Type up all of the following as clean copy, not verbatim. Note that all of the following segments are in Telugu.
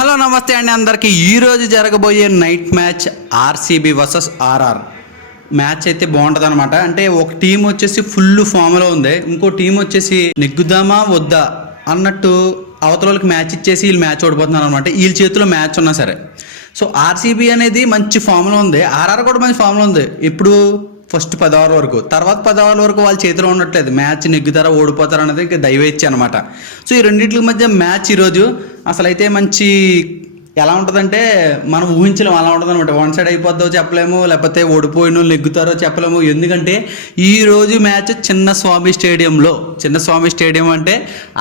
హలో నమస్తే అండి అందరికీ. ఈరోజు జరగబోయే night match RCB versus RR match అయితే బాగుంటుంది అనమాట. అంటే ఒక టీం వచ్చేసి ఫుల్ ఫామ్లో ఉంది, ఇంకో టీం వచ్చేసి నెగ్గుదామా వద్దా అన్నట్టు అవతలకి మ్యాచ్ ఇచ్చేసి వీళ్ళు మ్యాచ్ ఓడిపోతున్నారు అనమాట. వీళ్ళ చేతిలో మ్యాచ్ ఉన్నా సరే. సో ఆర్సీబీ అనేది మంచి ఫామ్లో ఉంది, ఆర్ఆర్ కూడా మంచి ఫామ్లో ఉంది. ఇప్పుడు ఫస్ట్ 10 ఓవర్ల వరకు, తర్వాత 10 ఓవర్ల వరకు వాళ్ళ చేతిలో ఉండట్లేదు. మ్యాచ్ నెగ్గుతారా ఓడిపోతారా అనేది ఇంకా దైవేచ్ఛ అనమాట. సో ఈ రెండింటి మధ్య మ్యాచ్ ఈరోజు అసలైతే మంచి ఎలా ఉంటుందంటే మనం ఊహించలేము, అలా ఉంటుంది అనమాట. వన్ సైడ్ అయిపోద్దో చెప్పలేము, లేకపోతే ఓడిపోయిన వాళ్ళు నెగ్గుతారో చెప్పలేము. ఎందుకంటే ఈరోజు మ్యాచ్ చిన్నస్వామి స్టేడియం అంటే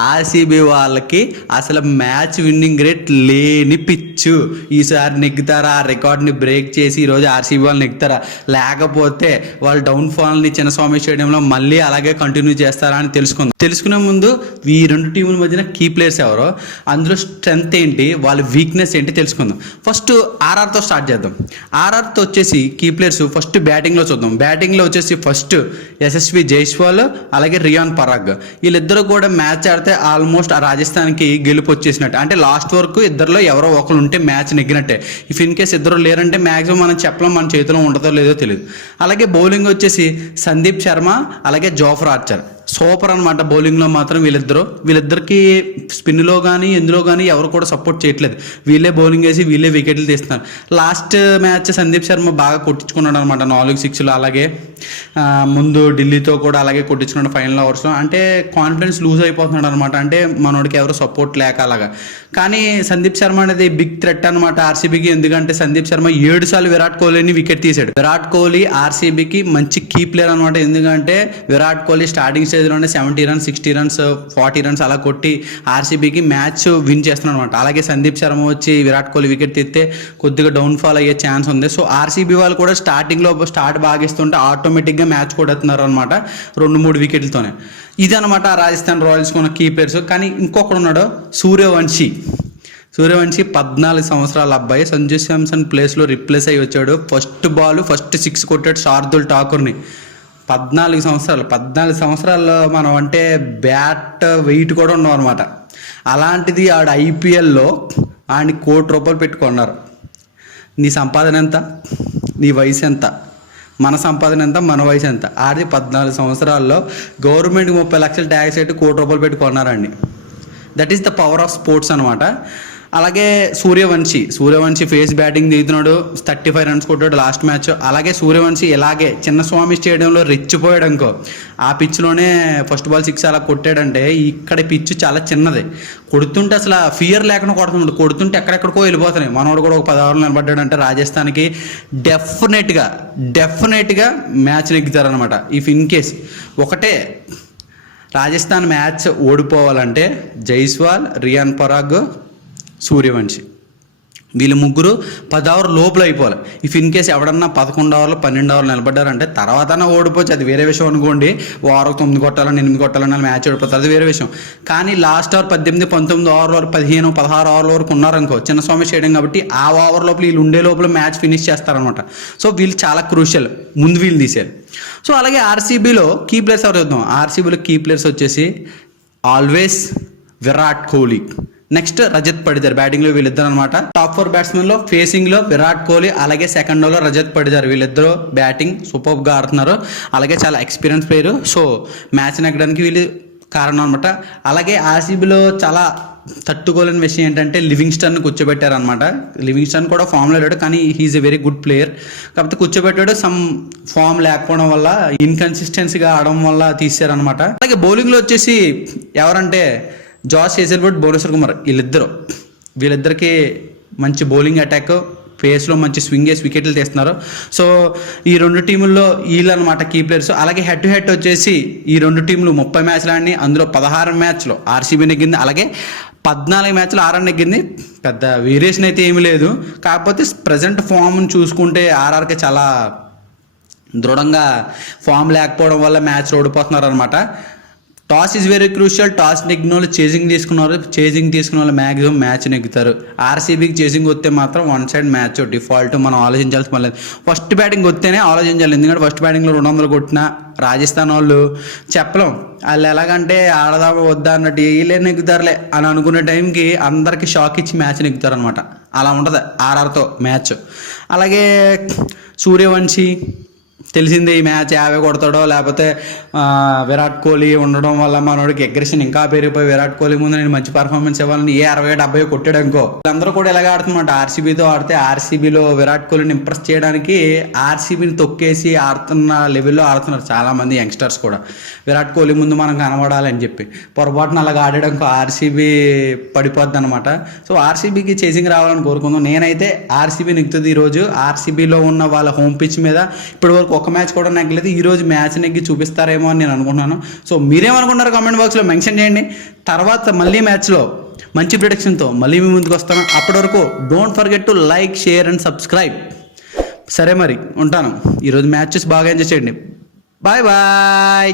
ఆర్సీబీ వాళ్ళకి అసలు మ్యాచ్ విన్నింగ్ రేట్ లేని పిచ్చు. ఈసారి నెగ్గుతారా, ఆ రికార్డ్ని బ్రేక్ చేసి ఈరోజు ఆర్సీబీ వాళ్ళు నెగ్గుతారా, లేకపోతే వాళ్ళ డౌన్ఫాల్ని చిన్నస్వామి స్టేడియంలో మళ్ళీ అలాగే కంటిన్యూ చేస్తారా అని తెలుసుకునే ముందు ఈ రెండు టీముల మధ్యన కీ ప్లేయర్స్ ఎవరో, అందులో స్ట్రెంత్ ఏంటి, వాళ్ళ వీక్నెస్ ఏంటి తెలుసుకుందాం. ఫస్ట్ ఆర్ఆర్తో స్టార్ట్ చేద్దాం. ఆర్ఆర్తో వచ్చేసి కీ ప్లేయర్స్ ఫస్ట్ బ్యాటింగ్లో చూద్దాం. బ్యాటింగ్లో వచ్చేసి ఫస్ట్ యశస్వి జైస్వాల్ అలాగే రియాన్ పరాగ్. వీళ్ళిద్దరు కూడా మ్యాచ్ ఆడితే ఆల్మోస్ట్ ఆ రాజస్థాన్కి గెలుపు వచ్చేసినట్టు. అంటే లాస్ట్ వరకు ఇద్దరిలో ఎవరో ఒకరు ఉంటే మ్యాచ్ నెగ్గినట్టే. ఇఫ్ ఇన్ కేస్ ఇద్దరు లేరంటే మ్యాక్సిమం మనం చెప్పలేం మన చేతిలో ఉంటుందో లేదో తెలియదు. అలాగే బౌలింగ్ వచ్చేసి సందీప్ శర్మ అలాగే జోఫ్రా ఆర్చర్. సూపర్ అనమాట బౌలింగ్లో మాత్రం వీళ్ళిద్దరికి స్పిన్లో కానీ ఎందులో కానీ ఎవరు కూడా సపోర్ట్ చేయట్లేదు. వీళ్ళే బౌలింగ్ వేసి వీళ్ళే వికెట్లు తీస్తున్నారు. లాస్ట్ మ్యాచ్ సందీప్ శర్మ బాగా కొట్టించుకున్నాడు అనమాట, 4-6. అలాగే ముందు ఢిల్లీతో కూడా అలాగే కొట్టించుకున్నాడు ఫైనల్ ఓవర్స్లో. అంటే కాన్ఫిడెన్స్ లూజ్ అయిపోతున్నాడు అనమాట. అంటే మనోడికి ఎవరు సపోర్ట్ లేక అలాగా. కానీ సందీప్ శర్మ అనేది బిగ్ థ్రెట్ అనమాట ఆర్సీబీకి. ఎందుకంటే సందీప్ శర్మ 7 సార్లు విరాట్ కోహ్లీని వికెట్ తీశాడు. విరాట్ కోహ్లీ ఆర్సీబీకి మంచి కీ ప్లేయర్ అనమాట. ఎందుకంటే విరాట్ కోహ్లీ స్టార్టింగ్ స్టేజ్లోనే 70 runs 60 runs 40 runs అలా కొట్టి ఆర్సీబీకి మ్యాచ్ విన్ చేస్తున్నాడు అనమాట. అలాగే సందీప్ శర్మ వచ్చి విరాట్ కోహ్లీ వికెట్ తీస్తే కొద్దిగా డౌన్ఫాల్ అయ్యే ఛాన్స్ ఉంది. సో ఆర్సీబీ వాళ్ళు కూడా స్టార్ట్ బాగిస్తుంటే ఆటోమేటిక్గా మ్యాచ్ కొడుతున్నారు అనమాట 2-3 వికెట్లతోనే. ఇది అనమాట రాజస్థాన్ రాయల్స్ కొన్న కీ ప్లేయర్స్. కానీ ఇంకొకడు ఉన్నాడు సూర్యవంశీ 14 సంవత్సరాల అబ్బాయి. సంజు శాంసన్ ప్లేస్లో రిప్లేస్ అయ్యి వచ్చాడు. ఫస్ట్ 6 కొట్టాడు శార్దుల్ ఠాకూర్ని. 14 సంవత్సరాల్లో మనం అంటే బ్యాట్ వెయిట్ కూడా ఉన్నాం అనమాట. అలాంటిది ఆడు ఐపీఎల్లో ఆడిని ₹1 కోటి పెట్టుకున్నారు. నీ సంపాదన ఎంత, నీ వయసు ఎంత, మన సంపాదన ఎంత, మన వయసు ఎంత. ఆడిది 14 సంవత్సరాల్లో గవర్నమెంట్కి 30 లక్షలు ట్యాక్స్ పెట్టి ₹1 కోటి పెట్టుకున్నారండి. That is the power of sports అనమాట. అలాగే సూర్యవంశీ ఫేస్ బ్యాటింగ్ దిగుతున్నాడు. 35 runs కొట్టాడు లాస్ట్ మ్యాచ్. అలాగే సూర్యవంశీ ఇలాగే చిన్నస్వామి స్టేడియంలో రెచ్చిపోయాడు అనుకో, ఆ పిచ్లోనే ఫస్ట్ బాల్ 6 అలా కొట్టాడంటే. ఇక్కడ పిచ్ చాలా చిన్నది, కొడుతుంటే అసలు ఫియర్ లేకుండా కొడుతుంటే ఎక్కడెక్కడికో వెళ్ళిపోతున్నాయి. మనోడు కూడా ఒక 10 ఓవర్లు నిలబడ్డాడంటే రాజస్థాన్కి డెఫినెట్గా మ్యాచ్ నెగ్గుతారనమాట. ఇఫ్ ఇన్ కేస్ ఒకటే రాజస్థాన్ మ్యాచ్ ఓడిపోవాలంటే జైస్వాల్, రియాన్ పరాగ్, సూర్యవంశీ వీళ్ళు ముగ్గురు 10 ఓవర్ల లోపల అయిపోవాలి. ఇఫ్ ఇన్ కేస్ ఎవడన్నా 11 ఓవర్లు 12 ఓవర్లు నిలబడ్డారంటే తర్వాత ఓడిపోవచ్చు, అది వేరే విషయం అనుకోండి. ఓవర్కి 9 కొట్టాలని 8 కొట్టాలని మ్యాచ్ ఓడిపోతుంది, అది వేరే విషయం. కానీ లాస్ట్ ఓవర్ 18, 19 ఓవర్ల వరకు 15, 16 ఓవర్ల వరకు ఉన్నారనుకో చిన్నస్వామి స్టేడియం కాబట్టి ఆ ఓవర్ లోపల వీళ్ళు ఉండే లోపల మ్యాచ్ ఫినిష్ చేస్తారనమాట. సో వీళ్ళు చాలా క్రూషియల్, ముందు వీళ్ళు తీశారు. సో అలాగే ఆర్సీబీలో కీ ప్లేయర్స్ ఎవరు చూద్దాం. ఆర్సీబీలో కీ ప్లేయర్స్ వచ్చేసి ఆల్వేస్ విరాట్ కోహ్లీ, నెక్స్ట్ రజత్ పడిదార్. బ్యాటింగ్లో వీళ్ళిద్దరు అనమాట టాప్ 4 బ్యాట్స్మెన్లో. ఫేసింగ్లో విరాట్ కోహ్లీ, అలాగే సెకండ్ ఓవర్లో రజత్ పడిదార్. వీళ్ళిద్దరూ బ్యాటింగ్ సూపర్గా ఆడుతున్నారు. అలాగే చాలా ఎక్స్పీరియన్స్ ప్లేయర్. సో మ్యాచ్ నెగ్గడానికి వీళ్ళు కారణం అనమాట. అలాగే ఆర్సీబీలో చాలా తట్టుకోలేని విషయం ఏంటంటే లివింగ్స్టన్ కూర్చోబెట్టారనమాట. లివింగ్స్టన్ కూడా ఫామ్లో లేడు, కానీ he's a very good player. కాకపోతే కూర్చోబెట్టాడు, సమ్ ఫామ్ లేకపోవడం వల్ల, ఇన్కన్సిస్టెన్సీగా ఆడడం వల్ల తీసారనమాట. అలాగే బౌలింగ్లో వచ్చేసి ఎవరంటే జాస్ హేజల్వుడ్, భువనేశ్వర్ కుమార్. వీళ్ళిద్దరికి మంచి బౌలింగ్ అటాక్, ఫేస్లో మంచి స్వింగ్ వేసి వికెట్లు తీస్తున్నారు. సో ఈ రెండు టీముల్లో వీళ్ళు అనమాట కీ ప్లేయర్స్. అలాగే హెడ్ టు హెడ్ వచ్చేసి ఈ రెండు టీంలు 30 మ్యాచ్లు ఆడినాయి. అందులో 16 మ్యాచ్లో ఆర్సీబీ నెగ్గింది. అలాగే 14 మ్యాచ్లు ఆర్ఆర్ నెగ్గింది. పెద్ద వేరియేషన్ అయితే ఏమీ లేదు. కాకపోతే ప్రజెంట్ ఫామ్ని చూసుకుంటే ఆర్ఆర్కి చాలా దృఢంగా ఫామ్ లేకపోవడం వల్ల మ్యాచ్ ఓడిపోతున్నారు అనమాట. Toss is very crucial. Toss నెగ్గిన వాళ్ళు చేజింగ్ తీసుకున్న వాళ్ళు మ్యాక్సిమం మ్యాచ్ నెగ్గుతారు. ఆర్సీబీకి చేజింగ్ వస్తే మాత్రం వన్ సైడ్ మ్యాచ్ డిఫాల్ట్, మనం ఆలోచించాల్సి మళ్ళీ ఫస్ట్ బ్యాటింగ్ వస్తేనే ఆలోచించాలి. ఎందుకంటే ఫస్ట్ బ్యాటింగ్లో 200 కొట్టిన రాజస్థాన్ వాళ్ళు చెప్పలేం, వాళ్ళు ఎలాగంటే ఆడదామా వద్దా అన్నట్టు వీళ్ళే నెగ్గుతారులే అని అనుకునే టైంకి అందరికి షాక్ ఇచ్చి మ్యాచ్ నెగ్గుతారు అనమాట. అలా ఉంటుంది ఆర్ఆర్తో మ్యాచ్. అలాగే సూర్యవంశీ తెలిసిందే, ఈ మ్యాచ్ 50 కొడతాడో లేకపోతే విరాట్ కోహ్లీ ఉండడం వల్ల మనోడికి అగ్రెషన్ ఇంకా పెరిగిపోయి విరాట్ కోహ్లీ ముందు నేను మంచి పర్ఫార్మెన్స్ ఇవ్వాలని 60-70 కొట్టాడు అనుకో. అందరూ కూడా ఇలాగ ఆడుతున్నమాట. ఆర్సీబీతో ఆడితే ఆర్సీబీలో విరాట్ కోహ్లీని ఇంప్రెస్ చేయడానికి ఆర్సీబీని తొక్కేసి ఆడుతున్న లెవెల్లో ఆడుతున్నారు చాలామంది యంగ్స్టర్స్ కూడా. విరాట్ కోహ్లీ ముందు మనం కనబడాలని చెప్పి పొరపాటున అలాగ ఆడడానికి ఆర్సీబీ పడిపోద్ది అనమాట. సో ఆర్సీబీకి చేసింగ్ రావాలని కోరుకుందాం. నేనైతే ఆర్సీబీ నెగ్గుతుంది ఈరోజు. ఆర్సీబీలో ఉన్న వాళ్ళ హోమ్ పిచ్ మీద ఇప్పటి వరకు ఒక మ్యాచ్ కూడా నెగ్గలేదు. ఈరోజు మ్యాచ్ నెగ్గి చూపిస్తారేమో అని నేను అనుకుంటున్నాను. సో మీరేమనుకుంటున్నారు కామెంట్ బాక్స్లో మెన్షన్ చేయండి. తర్వాత మళ్ళీ మ్యాచ్లో మంచి ప్రిడిక్షన్తో మళ్ళీ మీ ముందుకు వస్తాను. అప్పటి వరకు don't forget to like, share and subscribe. సరే మరి ఉంటాను. ఈరోజు మ్యాచెస్ బాగా ఎంజాయ్ చేయండి. Bye bye.